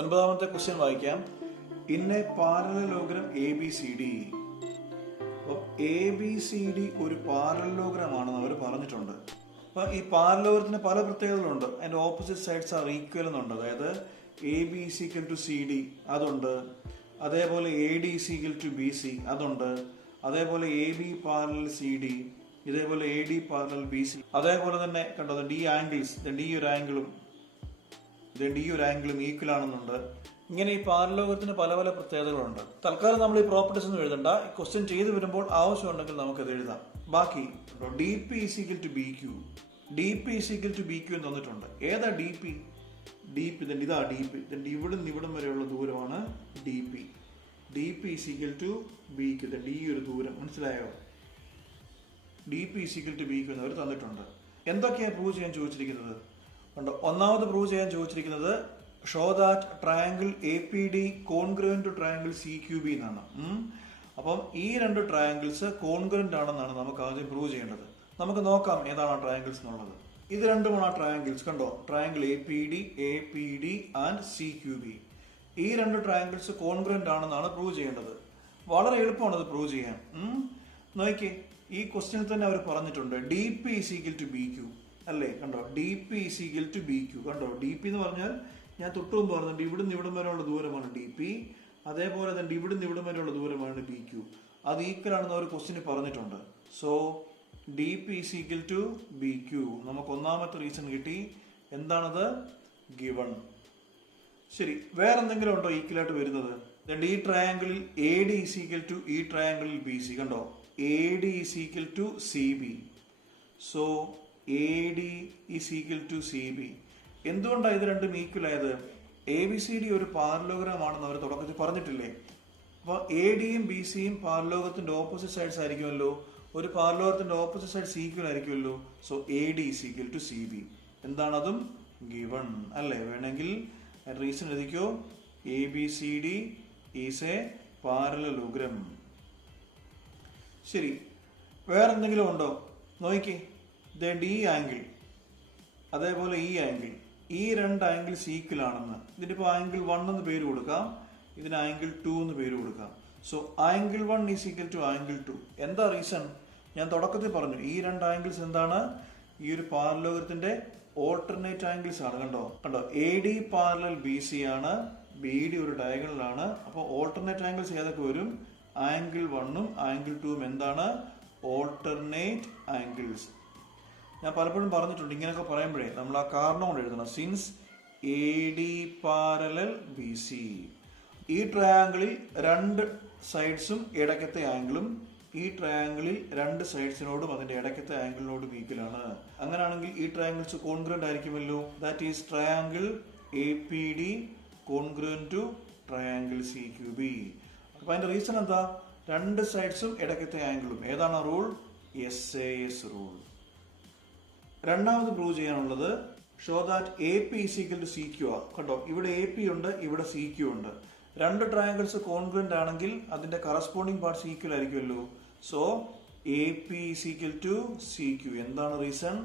ഒൻപതാമത്തെ ക്വസ്റ്റ്യൻ വായിക്കാം. In A parallelogram A B C D. അപ്പോൾ എ ബി സി ഡി ഒരു പാരലലോഗ്രാം ആണെന്ന് അവർ പറഞ്ഞിട്ടുണ്ട്. അപ്പോൾ ഈ പാരലലോഗ്രത്തിന് പല പ്രത്യേകതകളുണ്ട്. അതിൻ്റെ ഓപ്പോസിറ്റ് സൈഡ്സ് ആർ ഈക്വൽ എന്നുണ്ട്. അതായത് A B equal to C D അതുണ്ട്. അതേപോലെ A D equal to B C അതുണ്ട്. അതേപോലെ A B parallel C D, ഇതേപോലെ A D parallel B C. അതേപോലെ തന്നെ കണ്ടോ ഡി ആംഗിൾസ്, ഡി ഒരു ആംഗിളും ഡി ഒരു ആംഗിളും ഈക്വൽ ആണെന്നുണ്ട്. ഇങ്ങനെ ഈ പാരലോഗ്രത്തിന് പല പല പ്രത്യേകതകളുണ്ട്. തൽക്കാലം നമ്മൾ ഈ പ്രോപ്പർട്ടീസ് ഒന്നും എഴുതണ്ട. ഈ ക്വസ്റ്റ്യൻ ചെയ്തു വരുമ്പോൾ ആവശ്യമുണ്ടെങ്കിൽ നമുക്കത് എഴുതാം. ബാക്കി D P equal to B Q, D P equal to B Q എന്ന് തന്നിട്ടുണ്ട്. ഏതാ ഡി പി? ഡി പി ഇതാ ഡി പി. ഇവിടുന്ന് ഇവിടം വരെയുള്ള ദൂരമാണ് D P. D P equal to B Q, D ഒരു ദൂരം, മനസ്സിലായോ? D P equal to B Q എന്നവർ തന്നിട്ടുണ്ട്. എന്തൊക്കെയാണ് പ്രൂവ് ചെയ്യാൻ ചോദിച്ചിരിക്കുന്നത്? ഒന്നാമത് പ്രൂവ് ചെയ്യാൻ ചോദിച്ചിരിക്കുന്നത് show that triangle A P D congruent to triangle C Q B എന്നാണ്. അപ്പം ഈ രണ്ട് ട്രയാങ്കിൾസ് കോൺഗ്രന്റ് ആണെന്നാണ് നമുക്ക് ആദ്യം പ്രൂവ് ചെയ്യേണ്ടത്. നമുക്ക് നോക്കാം ഏതാണ് ആ ട്രയാങ്കിൾസ് എന്നുള്ളത്. ഇത് രണ്ടുമാണ് ആ ട്രയാങ്കിൾസ്. കണ്ടോ, triangle A P D and C Q B. ഈ രണ്ട് ട്രയാങ്കിൾസ് കോൺഗ്രന്റ് ആണെന്നാണ് പ്രൂവ് ചെയ്യേണ്ടത്. വളരെ എളുപ്പമാണ് അത് പ്രൂവ് ചെയ്യാൻ. നോക്കിയേ, ഈ ക്വസ്റ്റ്യനിൽ തന്നെ അവർ പറഞ്ഞിട്ടുണ്ട് D P equal to B Q അല്ലേ? കണ്ടോ, D P equal to B Q. കണ്ടോ, ഡി പി എന്ന് പറഞ്ഞാൽ ഞാൻ തൊട്ടു മുമ്പ് പറഞ്ഞിട്ടുണ്ട് ഇവിടുന്ന് ഇവിടം വരെയുള്ള ദൂരമാണ് ഡി പി. അതേപോലെ തന്നെ ഇവിടുന്ന് ഇവിടം വരെയുള്ള ദൂരമാണ് ബി ക്യൂ. അത് ഈക്വൽ ആണെന്ന് അവർ ക്വസ്റ്റ്യന് പറഞ്ഞിട്ടുണ്ട്. So D P equal to B Q. നമുക്ക് ഒന്നാമത്തെ റീസൺ കിട്ടി. എന്താണത്? ഗിവൺ. ശരി, വേറെ എന്തെങ്കിലും ഉണ്ടോ ഈക്വൽ ആയിട്ട് വരുന്നത്? ഈ ട്രയാങ്കിളിൽ എ ഡി ഈക്വൽ ടു ഈ ട്രയാങ്കിളിൽ ബി സി. കണ്ടോ, A D equal to C B. So A D equal to C B. എന്തുകൊണ്ടാണ് ഇത് രണ്ടും ഈക്വൽ ആയത്? എ ബി സി ഡി ഒരു പാരലോഗ്രാം ആണെന്ന് അവർ തുടക്കത്തിൽ പറഞ്ഞിട്ടില്ലേ? അപ്പോൾ എ ഡിയും ബി സിയും പാരലോഗത്തിന്റെ ഓപ്പോസിറ്റ് സൈഡ്സ് ആയിരിക്കുമല്ലോ. ഒരു പാരലോഗത്തിന്റെ ഓപ്പോസിറ്റ് സൈഡ്സ് ഈക്വൽ ആയിരിക്കുമല്ലോ. So A D equal to C B. എന്താണതും ഗിവൺ അല്ലേ? വേണമെങ്കിൽ റീസൺ എഴുതിക്കോ. A B C D is a parallelogram. ശരി, വേറെന്തെങ്കിലും ഉണ്ടോ? നോക്കിക്കേ, ഡി ആംഗിൾ അതേപോലെ ഈ ആംഗിൾ, ഈ രണ്ട് ആംഗിൾസ് ഈക്വൽ ആണെന്ന്. ഇതിനിപ്പോൾ ആംഗിൾ 1 എന്ന് പേര് കൊടുക്കാം, ഇതിന് ആംഗിൾ 2 എന്ന് പേര് കൊടുക്കാം. So angle 1 is equal to angle 2. എന്താ റീസൺ? ഞാൻ തുടക്കത്തിൽ പറഞ്ഞു ഈ രണ്ട് ആംഗിൾസ് എന്താണ്? ഈ ഒരു പാരലോഗ്രത്തിന്റെ ഓൾട്ടർനേറ്റ് ആംഗിൾസ് ആണ്. കണ്ടോ, A D parallel B C ആണ്, ബി ഡി ഒരു ഡയഗണലാണ്. അപ്പോൾ ഓൾട്ടർനേറ്റ് ആംഗിൾസ് ഏതൊക്കെ വരും? ആംഗിൾ 1ഉം ആംഗിൾ 2ഉം എന്താണ്? Alternate angles. ഞാൻ പലപ്പോഴും പറഞ്ഞിട്ടുണ്ട് ഇങ്ങനെയൊക്കെ പറയുമ്പോഴേ നമ്മൾ ആ കാരണം കൊണ്ട് എഴുതണം. Since A D parallel B C. ഈ ട്രയാങ്കിളിൽ രണ്ട് സൈഡ്സും ഇടയ്ക്കത്തെ ആംഗിളും ഈ ട്രയാങ്കിളിൽ രണ്ട് സൈഡ്സിനോടും അതിന്റെ ഇടയ്ക്കത്തെ ആംഗിളിനോടും ഈക്വലാണ്. അങ്ങനെയാണെങ്കിൽ ഈ ട്രയാങ്കിൾസ് കോൺഗ്രന്റ് ആയിരിക്കുമല്ലോ. That is triangle A P D congruent to triangle C Q B. അപ്പൊ അതിന്റെ റീസൺ എന്താ? രണ്ട് സൈഡ്സും ഇടയ്ക്കത്തെ ആംഗിളും. ഏതാണ് റൂൾ? SAS rule. രണ്ടാമത് പ്രൂവ് ചെയ്യാനുള്ളത് show that A P equal to C Q R. കണ്ടോ, ഇവിടെ എ പി ഉണ്ട്, ഇവിടെ സി ക്യു ഉണ്ട്. രണ്ട് ട്രയാങ്കിൾസ് കോൺഗ്രന്റ് ആണെങ്കിൽ അതിന്റെ കറസ്പോണ്ടിങ് പാർട്സ് ഈക്വൽ ആയിരിക്കുമല്ലോ. So A P equal to C Q. എന്താണ് reason?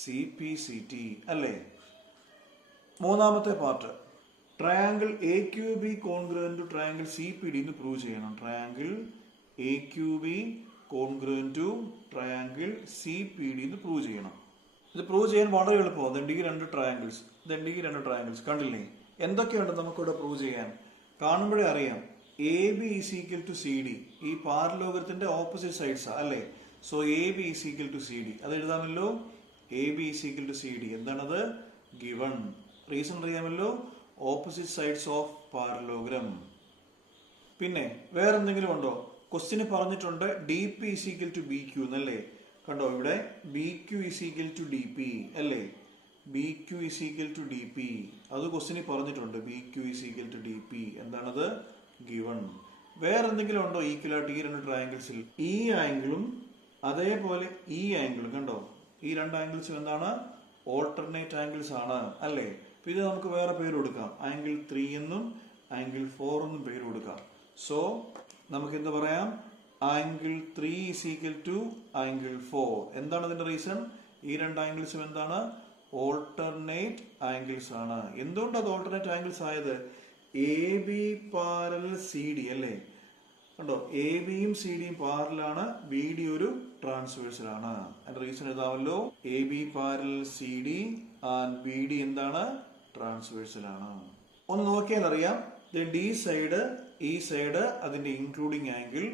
C P C T അല്ലേ? മൂന്നാമത്തെ part triangle A Q B congruent to triangle C P D എന്ന് പ്രൂവ് ചെയ്യണം. Triangle A Q B congruent to triangle C P D എന്ന് prove ചെയ്യണം. ഇത് prove ചെയ്യാൻ വളരെ എളുപ്പമാണ്. ഈ രണ്ട് ട്രയാങ്കിൾസ് കണ്ടില്ലേ? എന്തൊക്കെയുണ്ട് നമുക്കിവിടെ പ്രൂവ് ചെയ്യാൻ? കാണുമ്പോഴേ അറിയാം. A B equal to C D ഈ പാരലോഗ്രത്തിന്റെ ഓപ്പോസിറ്റ് സൈഡ്സ് അല്ലേ? So A B equal to C D അത് എഴുതാമല്ലോ. A B equal to C D എന്താണത്? ഗിവൺ. റീസൺ അറിയാമല്ലോ, ഓപ്പോസിറ്റ് സൈഡ്സ് ഓഫ് പാരലോഗ്രാം. പിന്നെ വേറെന്തെങ്കിലും ഉണ്ടോ? ക്വസ്റ്റ്യന് പറഞ്ഞിട്ടുണ്ട് D P equal to B Q എന്നല്ലേ? കണ്ടോ, ഇവിടെ B Q equal to D P അല്ലേ? B Q equal to D P അത് ക്വസ്റ്റ്യന് പറഞ്ഞിട്ടുണ്ട്. B Q equal to D P എന്താണത്? ഗിവൺ. വേറെന്തെങ്കിലും ഉണ്ടോ ഈക്വൽ ആയിട്ട് ഈ രണ്ട് ട്രയാങ്കിൾസിൽ? ഈ ആംഗിളും അതേപോലെ ഈ ആംഗിളും. കണ്ടോ, ഈ രണ്ട് ആംഗിൾസും എന്താണ്? ഓൾട്ടർനേറ്റ് ആംഗിൾസ് ആണ് അല്ലേ? ഇത് നമുക്ക് വേറെ പേര് കൊടുക്കാം. ആംഗിൾ 3 എന്നും ആംഗിൾ 4 എന്നും പേര് കൊടുക്കാം. സോ നമുക്ക് എന്ത് പറയാം? Angle 3 equal to angle 4. എന്താണ് അതിന്റെ റീസൺ? ഈ രണ്ട് ആംഗിൾസും എന്താണ്? ഓൾട്ടർനേറ്റ് ആംഗിൾസ് ആണ്. എന്തുകൊണ്ട് അത് ഓൾട്ടർനേറ്റ് ആംഗിൾസ് ആയത്? A B parallel C D അല്ലേ? കണ്ടോ, എ ബിയും സി ഡിയും പാരലാണ്, ബി ഡി ഒരു ട്രാൻസ്വേഴ്സൽ ആണ്. അതിന്റെ റീസൺ എഴുതാമല്ലോ. A B parallel C D and B D എന്താണ്? ട്രാൻസ്വേഴ്സൽ ആണ്. ഒന്ന് നോക്കിയാൽ അറിയാം, ഡി സൈഡ് ഈ സൈഡ് അതിന്റെ ഇൻക്ലൂഡിംഗ് ആംഗിൾ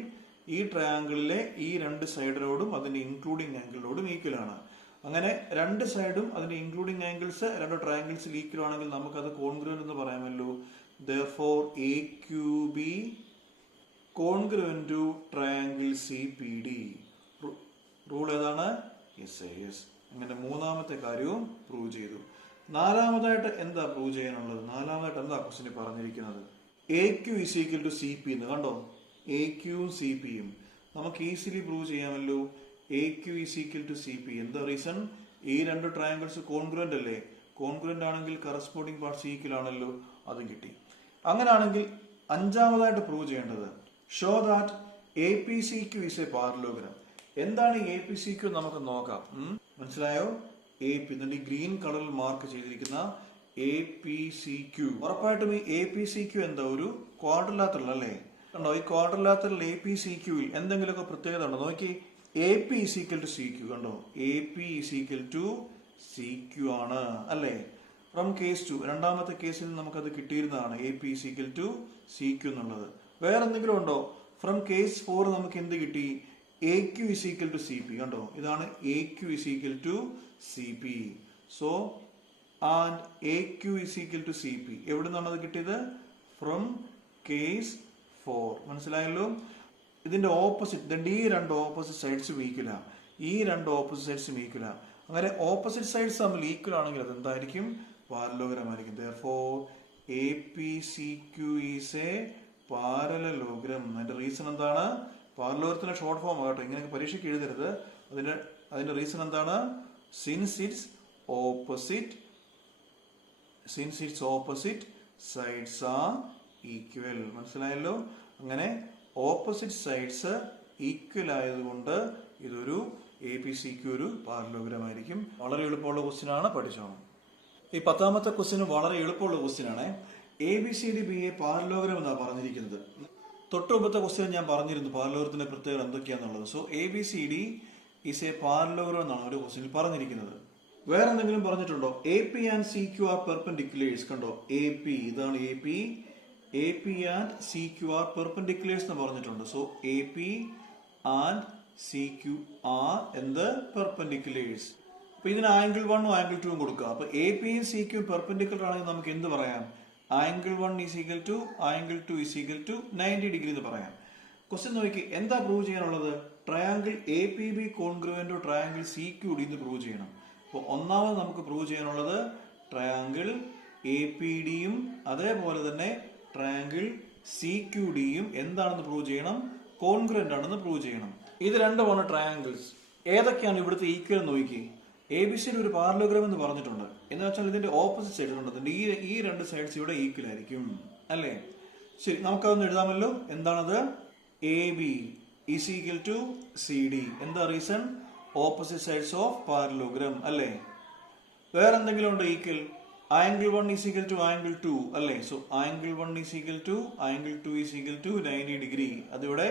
ഈ ട്രയാങ്കിളിലെ ഈ രണ്ട് സൈഡിനോടും അതിന്റെ ഇൻക്ലൂഡിംഗ് ആംഗിളിനോടും ഈക്വൽ ആണ്. അങ്ങനെ രണ്ട് സൈഡും അതിന്റെ ഇൻക്ലൂഡിംഗ് ആംഗിൾസ് രണ്ട് ട്രയാങ്കിൾസിൽ ഈക്വൽ ആണെങ്കിൽ നമുക്കത് കോൺഗ്രുവന്റ് എന്ന് പറയാമല്ലോ. Therefore AQB congruent to triangle CPD. Rule ഏതാണ്? SAS. അങ്ങനെ മൂന്നാമത്തെ കാര്യവും പ്രൂവ് ചെയ്തു. നാലാമതായിട്ട് എന്താ പ്രൂവ് ചെയ്യാനുള്ളത്? നാലാമതായിട്ട് എന്താ ക്വസ്റ്റ്യൻ പറഞ്ഞിരിക്കുന്നത്? AQ is equal to CP എന്ന് കണ്ടോ, AQ യും CP യും നമുക്ക് ഈസിലി പ്രൂവ് ചെയ്യാമല്ലോ. AQ is equal to CP. എന്താ റീസൺ? ഈ രണ്ട് ട്രയാങ്കിൾസ് കോൺഗ്രുവന്റ് അല്ലേ? കോൺഗ്രുവന്റ് ആണെങ്കിൽ കറസ്പോണ്ടിങ് പാർട്സ് ഈക്വൽ ആണല്ലോ, അതും കിട്ടി. അങ്ങനെയാണെങ്കിൽ അഞ്ചാമതായിട്ട് പ്രൂവ് ചെയ്യേണ്ടത് show that APCQ is a parallelogram. എന്താണ് ഈ APCQ നമുക്ക് നോക്കാം. മനസ്സിലായോ? AP ഈ ഗ്രീൻ കളറിൽ മാർക്ക് ചെയ്തിരിക്കുന്ന APCQ, ഉറപ്പായിട്ടും ഈ APCQ എന്താ? ഒരു ക്വാഡ്രിലാറ്ററൽ അല്ലേ? കണ്ടോ, ഈ ക്വാഡ്രിലാറ്ററൽ APCQയിൽ എന്തെങ്കിലുമൊക്കെ പ്രത്യേകത ഉണ്ടോ? നോക്കി, AP is equal to CQ. കണ്ടോ, AP is equal to CQ ആണ് അല്ലേ? ഫ്രം കേസ് 2 രണ്ടാമത്തെ കേസിൽ നമുക്കത് കിട്ടിയിരുന്നതാണ്, AP is equal to CQ എന്നുള്ളത്. വേറെ എന്തെങ്കിലും ഉണ്ടോ? ഫ്രം കേസ് 4 നമുക്ക് എന്ത് കിട്ടി? AQ is equal to CP. കണ്ടോ, ഇതാണ് AQ is equal to CP. So and AQ is equal to CP എവിടെ നിന്നാണ് അത് കിട്ടിയത്? From case 4. മനസ്സിലായല്ലോ? ഇതിന്റെ ഓപ്പോസിറ്റ്, ഈ രണ്ട് ഓപ്പോസിറ്റ് സൈഡ്സും ഈക്വല, ഈ രണ്ട് ഓപ്പോസിറ്റ് സൈഡ്സും ഈക്വല. അങ്ങനെ ഓപ്പോസിറ്റ് സൈഡ്സ് തമ്മിൽ ഈക്വൽ ആണെങ്കിൽ അത് എന്തായിരിക്കും? പാരലോഗ്രാം ആയിരിക്കും. Therefore APCQ is a parallelogram. അതിന്റെ റീസൺ എന്താണ്? പാരലോഗ്രത്തിന്റെ ഷോർട്ട് ഫോം ആകട്ടെ, ഇങ്ങനെ പരീക്ഷയ്ക്ക് എഴുതരുത്. അതിന്റെ റീസൺ എന്താണ്? Since it's opposite sides are equal. മനസ്സിലായല്ലോ? അങ്ങനെ ഓപ്പോസിറ്റ് സൈഡ്സ് ഈക്വൽ ആയതുകൊണ്ട് ഇതൊരു APCQ ഒരു പാരലോഗ്രാം ആയിരിക്കും. വളരെ എളുപ്പമുള്ള ക്വസ്റ്റ്യൻ ആണ്, പഠിച്ചോണം. ഈ 10ാമത്തെ ക്വസ്റ്റ്യൻ വളരെ എളുപ്പമുള്ള ക്വസ്റ്റ്യൻ ആണ്. ABCDBA പാരലോഗ്രാം എന്നാണ് പറഞ്ഞിരിക്കുന്നത്. തൊട്ട് മുമ്പത്തെ ക്വസ്റ്റ്യൻ ഞാൻ പറഞ്ഞിരുന്നു പാരലോഗ്രത്തിന്റെ പ്രത്യേകത എന്തൊക്കെയാന്നുള്ളത്. So ABCD is a parallelogram എന്നാണ് ഒരു ക്വസ്റ്റ്യനിൽ പറഞ്ഞിരിക്കുന്നത്. വേറെ എന്തെങ്കിലും പറഞ്ഞിട്ടുണ്ടോ? AP and CQ are perpendiculars. കണ്ടോ, AP ഇതാണ് AP and CQ are perpendiculars എന്ന് പറഞ്ഞിട്ടുണ്ട്. So AP and CQ are എന്ത്? perpendiculars. അപ്പൊ ഇതിന് ആംഗിൾ 1ഉം ആംഗിൾ 2ഉം കൊടുക്കുക. അപ്പൊ AP യും CQ പെർപെൻഡിക്കുലർ ആണെങ്കിൽ നമുക്ക് എന്ത് പറയാം? Angle 1 is equal to angle 2 is equal to 90 degree എന്ന് പറയാം. ക്വസ്റ്റ്യൻ നോക്കി, എന്താ പ്രൂവ് ചെയ്യാനുള്ളത്? Triangle APB congruent to triangle CQD എന്ന് പ്രൂവ് ചെയ്യണം. അപ്പോൾ ഒന്നാമത് നമുക്ക് പ്രൂവ് ചെയ്യാനുള്ളത് ട്രയാങ്കിൾ APDയും അതേപോലെ തന്നെ ട്രയാങ്കിൾ CQDയും എന്താണെന്ന് പ്രൂവ് ചെയ്യണം? കോൺഗ്രുവന്റ് ആണെന്ന് പ്രൂവ് ചെയ്യണം. ഇത് രണ്ടുമാണ് ട്രയാങ്കിൾസ്. ഏതൊക്കെയാണ് ഇവിടുത്തെ ഈക്വൽ നോക്കി? ABCD ഒരു പാരലോഗ്രാം എന്ന് പറഞ്ഞിട്ടുണ്ട്. എന്ന് വെച്ചാൽ ഇതിന്റെ ഓപ്പോസിറ്റ് സൈഡ് ഉണ്ട്, ഈ രണ്ട് സൈഡ്സ് ഇവിടെ ഈക്വൽ ആയിരിക്കും അല്ലേ? ശരി, നമുക്കതൊന്ന് എഴുതാമല്ലോ. എന്താണത്? AB is equal to CD. എന്താ reason? Opposite sides of parallelogram അല്ലേ? വേറെ എന്തെങ്കിലും ഉണ്ടോ equal? Angle 1 is equal to angle 2 അല്ലേ? So angle 1 is equal to angle 2 is equal to 90 degree. അതിവിടെ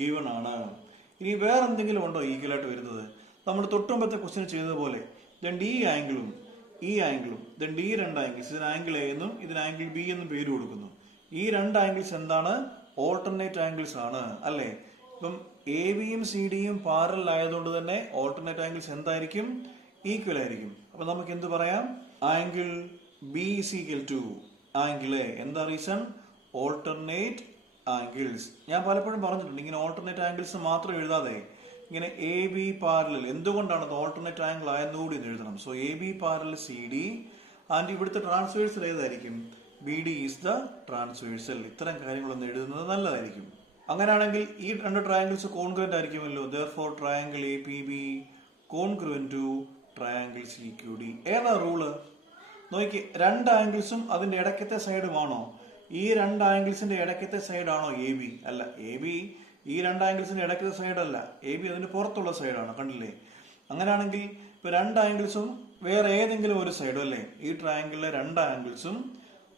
ഗിവൺ ആണ്. ഇനി വേറെ എന്തെങ്കിലും ഉണ്ടോ ഈക്വൽ ആയിട്ട് വരുന്നത്? നമ്മൾ തൊട്ടുമ്പത്തെ ക്വസ്റ്റ്യൻ ചെയ്തതുപോലെ ഈ ആംഗിളും ഈ ആംഗിളും ഈ രണ്ട് ആംഗിൾസ്, ഇതിന് ആംഗിൾ A എന്നും ഇതിന് ആംഗിൾ B എന്നും പേര് കൊടുക്കുന്നു. ഈ രണ്ട് ആംഗിൾസ് എന്താണ്? ഓൾട്ടർനേറ്റ് ആംഗിൾസ് ആണ് അല്ലേ? ഇപ്പം ABയും CDയും പാരലൽ ആയതുകൊണ്ട് തന്നെ ഓൾട്ടർനേറ്റ് ആംഗിൾസ് എന്തായിരിക്കും? ഈക്വൽ ആയിരിക്കും. അപ്പൊ നമുക്ക് എന്ത് പറയാം? Angle B is equal to angle A. എന്താ റീസൺ? Alternate angles. ഞാൻ പലപ്പോഴും പറഞ്ഞിട്ടുണ്ട്, ഇങ്ങനെ ഓൾട്ടർനേറ്റ് ആംഗിൾസ് മാത്രം എഴുതാതെ ഇങ്ങനെ AB പാരലൽ, എന്തുകൊണ്ടാണ് അത് ഓൾട്ടർനേറ്റ് ആംഗിൾ ആയെന്നുകൂടി എഴുതണം. So AB parallel CD and ഇവിടുത്തെ ട്രാൻസ്വേഴ്സൽ ഏതായിരിക്കും? BD is the transversal. ഇത്തരം കാര്യങ്ങളൊന്നും എഴുതുന്നത് നല്ലതായിരിക്കും. അങ്ങനെയാണെങ്കിൽ ഈ രണ്ട് ട്രയാങ്കിൾസ് കോൺഗ്രുവന്റ് ആയിരിക്കുമല്ലോ. Therefore triangle APB congruent to triangle CQD. ഏതാ റൂള്? നോക്കി, രണ്ട് ആംഗിൾസും അതിന്റെ ഇടയ്ക്കത്തെ സൈഡുമാണോ? ഈ രണ്ട് ആംഗിൾസിന്റെ ഇടയ്ക്കത്തെ സൈഡ് ആണോ AB? അല്ല, AB ഈ രണ്ട് ആംഗിൾസിന്റെ ഇടയ്ക്കത്തെ സൈഡ് അല്ല, AB അതിന്റെ പുറത്തുള്ള സൈഡാണ്. കണ്ടില്ലേ? അങ്ങനെയാണെങ്കിൽ ഇപ്പൊ രണ്ട് ആംഗിൾസും വേറെ ഏതെങ്കിലും ഒരു സൈഡും അല്ലേ? ഈ ട്രയാങ്കിളിലെ രണ്ട് ആംഗിൾസും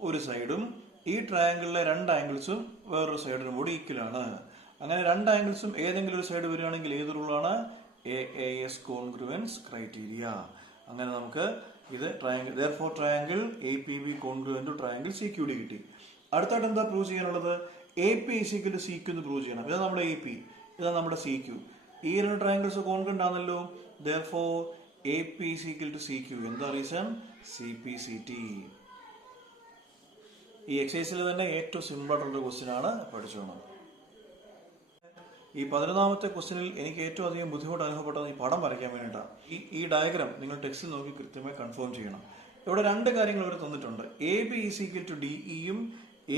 ഒരു സൈഡും ഈ ട്രയാങ്കിളിലെ രണ്ട് ആംഗിൾസും വേറൊരു സൈഡിനും കൂടി ഈക്വലാണ്. അങ്ങനെ രണ്ട് ആംഗിൾസും ഏതെങ്കിലും ഒരു സൈഡ് വരികയാണെങ്കിൽ ഏത് റൂളാണ്? AAS congruence criteria. അങ്ങനെ നമുക്ക് ഇത് triangle therefore triangle APB congruent to triangle CQD കിട്ടി. അടുത്തായിട്ട് എന്താ പ്രൂവ് ചെയ്യാനുള്ളത്? AP ഈക്വൽ ടു CQ എന്ന് പ്രൂവ് ചെയ്യണം. ഇതാ നമ്മുടെ AP, ഇതാ നമ്മുടെ CQ. ഈ രണ്ട് ട്രയാങ്കിൾസ് കോൺഗ്രുവന്റ് ആണല്ലോ. therefore AP equal to CQ. എന്താ റീസൺ? CPCT. ഈ എക്സസൈസിൽ തന്നെ ഏറ്റവും സിമ്പിൾ ആയിട്ടുള്ള ക്വസ്റ്റ്യൻ ആണ്, പഠിച്ചോണം. ഈ 11ാമത്തെ ക്വസ്റ്റ്യനിൽ എനിക്ക് ഏറ്റവും അധികം ബുദ്ധിമുട്ട് അനുഭവപ്പെട്ടത് ഈ പടം വരയ്ക്കാൻ വേണ്ടിയിട്ടാണ്. ഈ ഡയഗ്രാം നിങ്ങൾ ടെക്സ്റ്റിൽ നോക്കി കൃത്യമായി കൺഫേം ചെയ്യണം. ഇവിടെ രണ്ട് കാര്യങ്ങൾ അവർ തന്നിട്ടുണ്ട്. AB ഈക്വൽ ടു DEയും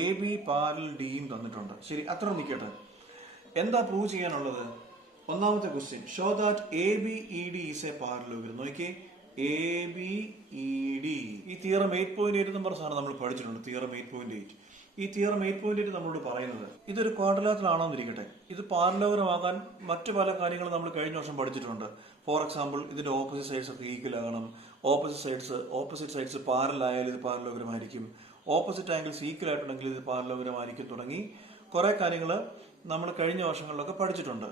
AB പാരലൽ Dയും തന്നിട്ടുണ്ട്. ശരി, അത്ര നിൽക്കട്ടെ. എന്താ പ്രൂവ് ചെയ്യാനുള്ളത്? ഒന്നാമത്തെ question, show that ABED is a parallelogram. നോക്കിയേ, ABED. ഈ തിയറം 8.8 നമ്പർ സാധനം നമ്മൾ പഠിച്ചിട്ടുണ്ട്. തിയറം 8.8. ഈ തിയറം 8.8 നമ്മളോട് പറയുന്നത് ഇതൊരു ക്വാഡ്രിലാറ്ററൽ ഇത് പാരലോഗ്രാമാകാൻ മറ്റു പല കാര്യങ്ങളും നമ്മൾ കഴിഞ്ഞ വർഷം പഠിച്ചിട്ടുണ്ട്. ഫോർ എക്സാമ്പിൾ, ഇതിന്റെ ഓപ്പോസിറ്റ് സൈഡ്സ് ഒക്കെ ഈക്വൽ ആകണം. ഓപ്പോസിറ്റ് സൈഡ്സ് പാരലൽ ആയാൽ ഇത് പാരലോഗ്രാം ആയിരിക്കും. ഓപ്പോസിറ്റ് ആംഗിൾസ് ഈക്വൽ ആയിട്ടുണ്ടെങ്കിൽ ഇത് പാരലോഗ്രാം ആയിരിക്കും. തുടങ്ങി കുറെ കാര്യങ്ങൾ നമ്മൾ കഴിഞ്ഞ വർഷങ്ങളിലൊക്കെ പഠിച്ചിട്ടുണ്ട്.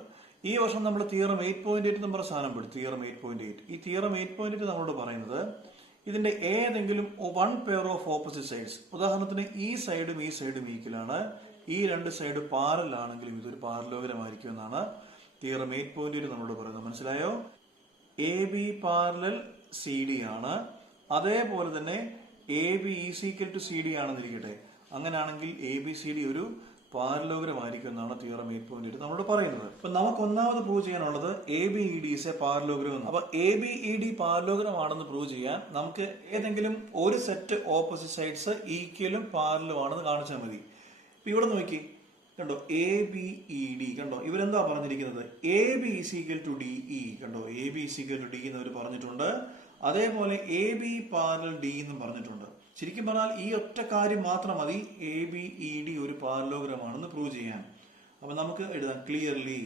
ഈ വർഷം നമ്മൾ തിയറം 8.8 നമ്പർ സാധനം പഠിച്ചു. തിയറം 8.8. ഈ തിയറം 8.8 നമ്മളോട് പറയുന്നത് ഇതിന്റെ ഏതെങ്കിലും one pair of opposite sides, ഉദാഹരണത്തിന് ഈ സൈഡും ഈക്വൽ ആണ്, ഈ രണ്ട് സൈഡ് പാരലൽ ആണെങ്കിലും ഇതൊരു പാരലോഗ്രാം ആയിരിക്കും എന്നാണ് തിയറം 8.8 നമ്മളോട് പറയുന്നത്. മനസ്സിലായോ? AB പാരലൽ CD ആണ്. അതേപോലെ തന്നെ AB ഈക്വൽ ടു CD ആണെന്നിരിക്കട്ടെ. അങ്ങനെയാണെങ്കിൽ ABCD ഒരു പാരലോഗ്രാം ആയിരിക്കും എന്നാണ് തിയറം 8.8 നമ്മളോട് പറയുന്നത്. അപ്പൊ നമുക്ക് ഒന്നാമത് പ്രൂവ് ചെയ്യാനുള്ളത് ABED ഈസ് എ പാരലോഗ്രാം എന്ന്. അപ്പൊ ABED പാരലോഗ്രാം ആണെന്ന് പ്രൂവ് ചെയ്യാൻ നമുക്ക് ഏതെങ്കിലും ഒരു സെറ്റ് ഓപ്പോസിറ്റ് സൈഡ്സ് ഈക്വലും പാരലും ആണെന്ന് കാണിച്ചാൽ മതി. ഇപ്പൊ ഇവിടെ നോക്കി, കണ്ടോ, ABED കണ്ടോ, ഇവരെന്താ പറഞ്ഞിരിക്കുന്നത്? AB equal to DE. കണ്ടോ, AB ഈക്വൽ ടു D എന്ന് അവർ പറഞ്ഞിട്ടുണ്ട്. അതേപോലെ AB പാരലൽ D എന്നും പറഞ്ഞിട്ടുണ്ട്. ശരിക്കും പറഞ്ഞാൽ ഈ ഒറ്റ കാര്യം മാത്രം മതി ABED ഒരു പാരലോഗ്രാം ആണെന്ന് പ്രൂവ് ചെയ്യാൻ. അപ്പൊ നമുക്ക് എഴുതാം clearly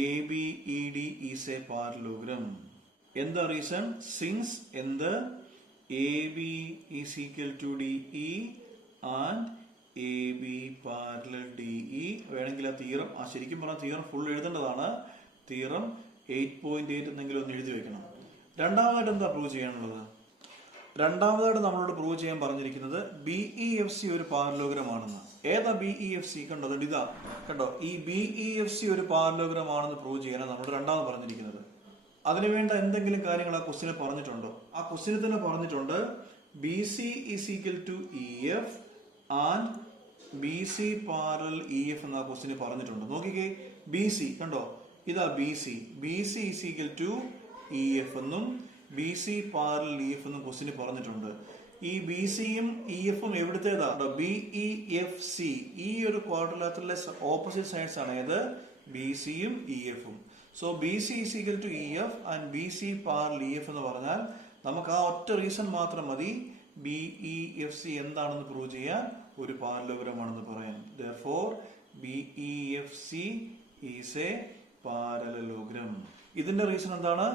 ABED is a parallelogram. എന്താ റീസൺ? സിൻസ് എന്ത് AB is equal to DE and AB parallel DE. വേണമെങ്കിൽ ആ തിയറം, ശരിക്കും പറഞ്ഞാൽ തിയറം ഫുൾ എഴുതേണ്ടതാണ്. തിയറം 8.8 എന്തെങ്കിലും ഒന്ന് എഴുതി വെക്കണം. രണ്ടാമതായിട്ട് എന്താ പ്രൂവ് ചെയ്യാനുള്ളത്? രണ്ടാമതായിട്ട് നമ്മളോട് പ്രൂവ് ചെയ്യാൻ പറഞ്ഞിരിക്കുന്നത് BEFC ഒരു പാരലോഗ്രാം ആണെന്ന്. ഏതാ BEFC? കണ്ടോ, ഇതാ കണ്ടോ, ഈ BEFC ഒരു പാരലോഗ്രാം ആണെന്ന് പ്രൂവ് ചെയ്യാനാണ് നമ്മളോട് രണ്ടാമത് പറഞ്ഞിരിക്കുന്നത്. അതിനുവേണ്ട എന്തെങ്കിലും കാര്യങ്ങൾ ആ ക്വസ്റ്റിനെ പറഞ്ഞിട്ടുണ്ടോ? ആ ക്വസ്റ്റിനെ തന്നെ പറഞ്ഞിട്ടുണ്ട് BC is equal to EF and BC parallel EF എന്ന ക്വസ്റ്റിന് പറഞ്ഞിട്ടുണ്ട്. നോക്കിക്കേ, BC കണ്ടോ, ഇതാ BC is equal to EF എന്നും BC പാരലൽ EF എന്നും ക്വസ്റ്റിന് പറഞ്ഞിട്ടുണ്ട്. ഈ BCയും EFും എവിടുത്തേതാ? BEFC. ഈ ഒരു ക്വാഡ്രിലാറ്ററലിലെ ഓപ്പോസിറ്റ് സൈഡ്സ് ആണ് ഏത്? BCയും EFും. So BC is equal to EF and BC parallel EF എന്ന് പറഞ്ഞാൽ നമുക്ക് ആ ഒറ്റ റീസൺ മാത്രം മതി BEFC എന്താണെന്ന് പ്രൂവ് ചെയ്യാൻ, ഒരു പാരലോഗ്രാം ആണെന്ന് പറയാൻ. therefore BEFC is a parallelogram. ഇതിന്റെ റീസൺ എന്താണ്?